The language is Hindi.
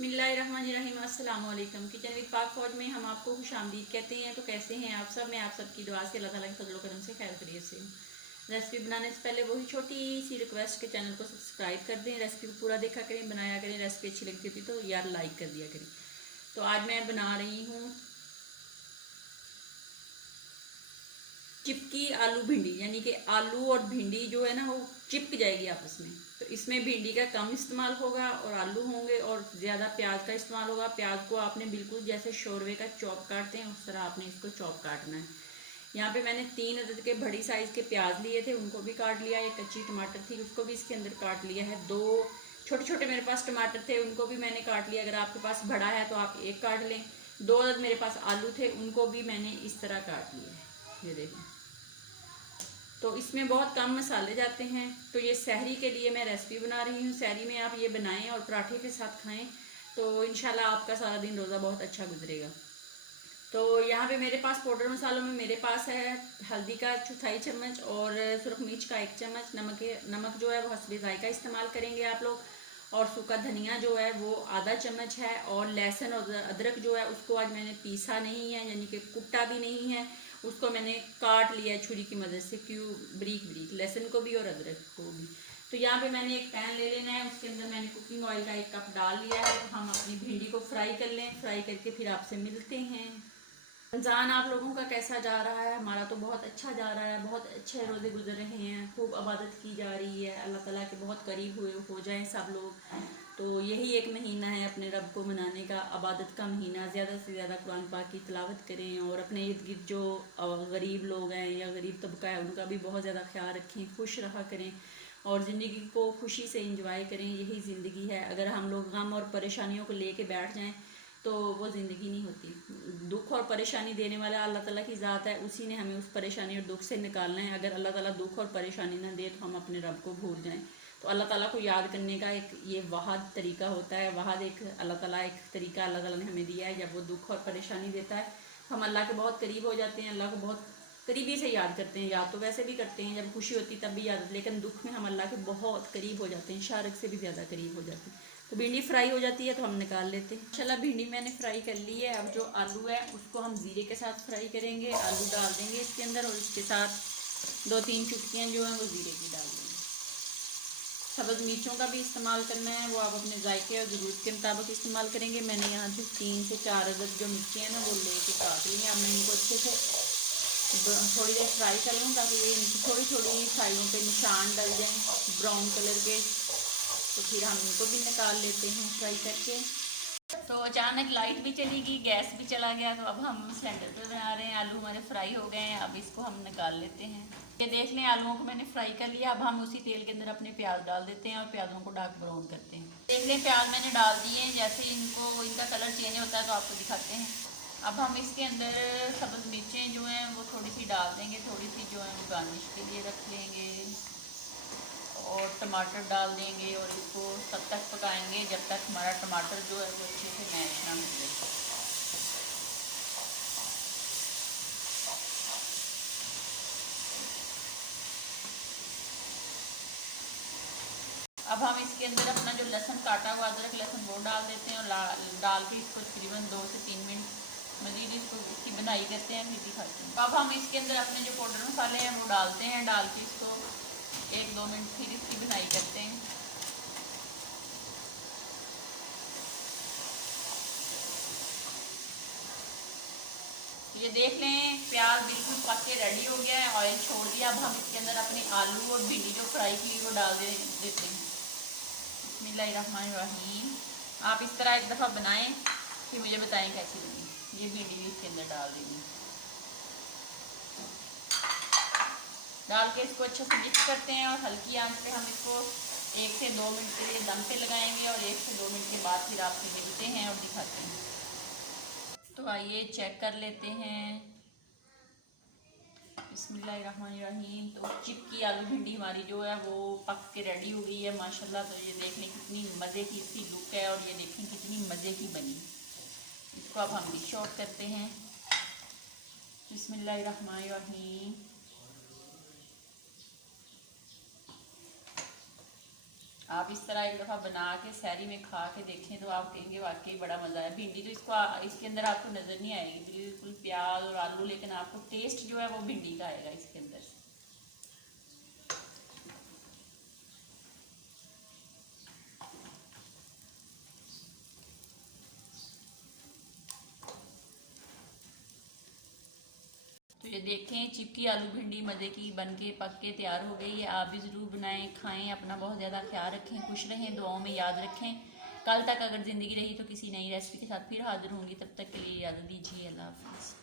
बिस्मिल्लाहिर्रहमानिर्रहीम। अस्सलाम वालेकुम। किचन विद पाक फौज में हम आपको खुशामदीद कहते हैं। तो कैसे हैं आप सब? मैं आप सबकी दुआ से अल्लाह ताला के फजल करम से खैर खैरियत से हूँ। रेसिपी बनाने से पहले वही छोटी सी रिक्वेस्ट के चैनल को सब्सक्राइब कर दें, रेसिपी को पूरा देखा करें, बनाया करें। रेसिपी अच्छी लगती थी तो यार लाइक कर दिया करें। तो आज मैं बना रही हूँ चिपकी आलू भिंडी, यानी कि आलू और भिंडी जो है ना वो चिपक जाएगी आपस में। तो इसमें भिंडी का कम इस्तेमाल होगा और आलू होंगे और ज़्यादा प्याज का इस्तेमाल होगा। प्याज को आपने बिल्कुल जैसे शोरवे का चॉप काटते हैं उस तरह आपने इसको चॉप काटना है। यहाँ पे मैंने 3 अदद के बड़ी साइज़ के प्याज लिए थे, उनको भी काट लिया। एक कच्ची टमाटर थी उसको भी इसके अंदर काट लिया है। 2 छोटे छोटे मेरे पास टमाटर थे, उनको भी मैंने काट लिया। अगर आपके पास बड़ा है तो आप एक काट लें। 2 अदद मेरे पास आलू थे, उनको भी मैंने इस तरह काट लिया है। ये देखें। तो इसमें बहुत कम मसाले जाते हैं। तो ये सहरी के लिए मैं रेसिपी बना रही हूँ। सहरी में आप ये बनाएं और पराठे के साथ खाएं तो इंशाल्लाह आपका सारा दिन रोज़ा बहुत अच्छा गुजरेगा। तो यहाँ पे मेरे पास पाउडर मसालों में मेरे पास है हल्दी का 1/4 चम्मच और सुरख मिर्च का 1 चम्मच। नमक जो है वो हस्बे जायका इस्तेमाल करेंगे आप लोग। और सूखा धनिया जो है वो आधा चम्मच है। और लहसुन और अदरक जो है उसको आज मैंने पीसा नहीं है, यानी कि कुटा भी नहीं है, उसको मैंने काट लिया है छुरी की मदद से, बारीक बारीक, लहसुन को भी और अदरक को भी। तो यहाँ पे मैंने एक पैन ले लेना है, उसके अंदर मैंने कुकिंग ऑयल का 1 कप डाल लिया है। तो हम अपनी भिंडी को फ्राई कर लें। फ्राई करके फिर आपसे मिलते हैं। रमज़ान आप लोगों का कैसा जा रहा है? हमारा तो बहुत अच्छा जा रहा है, बहुत अच्छे रोज़े गुजर रहे हैं, खूब इबादत की जा रही है। अल्लाह ताला के बहुत करीब हुए हो जाएं सब लोग। तो यही एक महीना है अपने रब को मनाने का, इबादत का महीना। ज़्यादा से ज़्यादा कुरान पाक की तिलावत करें और अपने इर्द गिर्द जो गरीब लोग हैं या गरीब तबका है उनका भी बहुत ज़्यादा ख्याल रखें, खुश रहा करें और ज़िंदगी को खुशी से इंजॉय करें। यही ज़िंदगी है। अगर हम लोग गम और परेशानियों को लेके बैठ जाएं तो वो ज़िंदगी नहीं होती। दुख और परेशानी देने वाला अल्लाह ताला की ज़ात है, उसी ने हमें उस परेशानी और दुख से निकालना है। अगर अल्लाह ताला दुख और परेशानी ना दे तो हम अपने रब को भूल जाएं। तो अल्लाह ताला को याद करने का एक ये वाहद तरीका होता है। वाहद एक अल्लाह ताला एक तरीका अल्लाह ताला ने हमें दिया है। जब वो दुख और परेशानी देता है तो हम अल्लाह के बहुत करीब हो जाते हैं, अल्लाह को बहुत करीबी से याद करते हैं। याद तो वैसे भी करते हैं, जब खुशी होती तब भी याद, लेकिन दुख में हम अल्लाह के बहुत करीब हो जाते हैं, शारक से भी ज़्यादा करीब हो जाते हैं। तो भिंडी फ्राई हो जाती है तो हम निकाल लेते हैं। माशाल्लाह भिंडी मैंने फ्राई कर ली है। अब जो आलू है उसको हम ज़ीरे के साथ फ्राई करेंगे। आलू डाल देंगे इसके अंदर और इसके साथ 2-3 चुटकियाँ जो हैं वो ज़ीरे की डाल देंगे। सब्ज़ मिर्चों का भी इस्तेमाल करना है, वो आप अपने जायके और ज़रूरत के मुताबिक इस्तेमाल करेंगे। मैंने यहाँ से 3 से 4 अदद जो मिर्ची हैं ना वो लेके काट ली हैं। अब मैं इनको अच्छे से थोड़ी देर फ्राई कर लूँ ताकि ये इनकी थोड़ी थोड़ी साइडों पे निशान डल जाएं ब्राउन कलर के। तो फिर हम इनको भी निकाल लेते हैं फ्राई करके। तो अचानक लाइट भी चली गई, गैस भी चला गया। तो अब हम सिलेंडर पे बना रहे हैं। आलू हमारे फ्राई हो गए हैं, अब इसको हम निकाल लेते हैं। ये देख लें आलूओं को मैंने फ्राई कर लिया। अब हम उसी तेल के अंदर अपने प्याज डाल देते हैं और प्याजों को डार्क ब्राउन करते हैं। देख लें प्याज मैंने डाल दिए हैं। जैसे इनको इनका कलर चेंज होता है तो आपको दिखाते हैं। अब हम इसके अंदर सब्ज़ मिर्चें जो हैं वो थोड़ी सी डाल देंगे, थोड़ी सी जो है वो गार्निश के लिए रख लेंगे और टमाटर डाल देंगे और इसको तब तक पकाएंगे जब तक हमारा टमाटर जो है वो अच्छे से मैश ना हो जाए। अब हम इसके अंदर अपना जो लहसुन काटा हुआ अदरक लहसुन वो डाल देते हैं और डाल के इसको तकरीबन 2 से 3 मिनट मज़ीद इसकी बनाई करते हैं, फिर दिखाते हैं। अब हम इसके अंदर अपने जो पाउडर मसाले हैं वो डालते हैं। डाल के इसको 1-2 मिनट फिर इसकी बनाई करते हैं। ये देख लें प्याज बिल्कुल पक के रेडी हो गया है, ऑयल छोड़ दिया। अब हम इसके अंदर अपने आलू और भिंडी जो फ्राई की वो डाल देते हैं। बिस्मिल्लाहिर्रहमानिर्रहीम। आप इस तरह एक दफ़ा बनाएं फिर मुझे बताएं कैसी बनी। ये भिंडी भी इसके अंदर डाल देंगे। डाल के इसको अच्छे से मिक्स करते हैं और हल्की आंच पे हम इसको 1 से 2 मिनट के लिए दम पे लगाएंगे और 1 से 2 मिनट के बाद फिर आपसे मिलते हैं और दिखाते हैं। तो आइए चेक कर लेते हैं। बिस्मिल्लाहिर्रहमानिर्रहीम। तो चिपकी आलू भिंडी हमारी जो है वो पक के रेडी हो गई है माशाल्लाह। तो ये देख लें कितनी मज़े की इसकी लुक है और ये देखें कितनी मज़े की बनी। इसको अब हम डिश आउट करते हैं। बिस्मिल्लाहिर्रहमानिर्रहीम। आप इस तरह एक दफ़ा बना के सहरी में खा के देखें तो आप कहेंगे वाकई बड़ा मज़ा है। भिंडी तो इसके अंदर आपको नज़र नहीं आएगी, बिल्कुल प्याज और आलू, लेकिन आपको टेस्ट जो है वो भिंडी का आएगा इसके अंदर से। तो ये देखें, चिपकी आलू भिंडी मज़े की बन के पक के तैयार हो गई है। आप भी ज़रूर बनाएं, खाएं, अपना बहुत ज़्यादा ख्याल रखें, खुश रहें, दुआओं में याद रखें। कल तक अगर ज़िंदगी रही तो किसी नई रेसिपी के साथ फिर हाजिर होंगी। तब तक के लिए इजाज़त दीजिए। अल्लाह हाफ़िज़।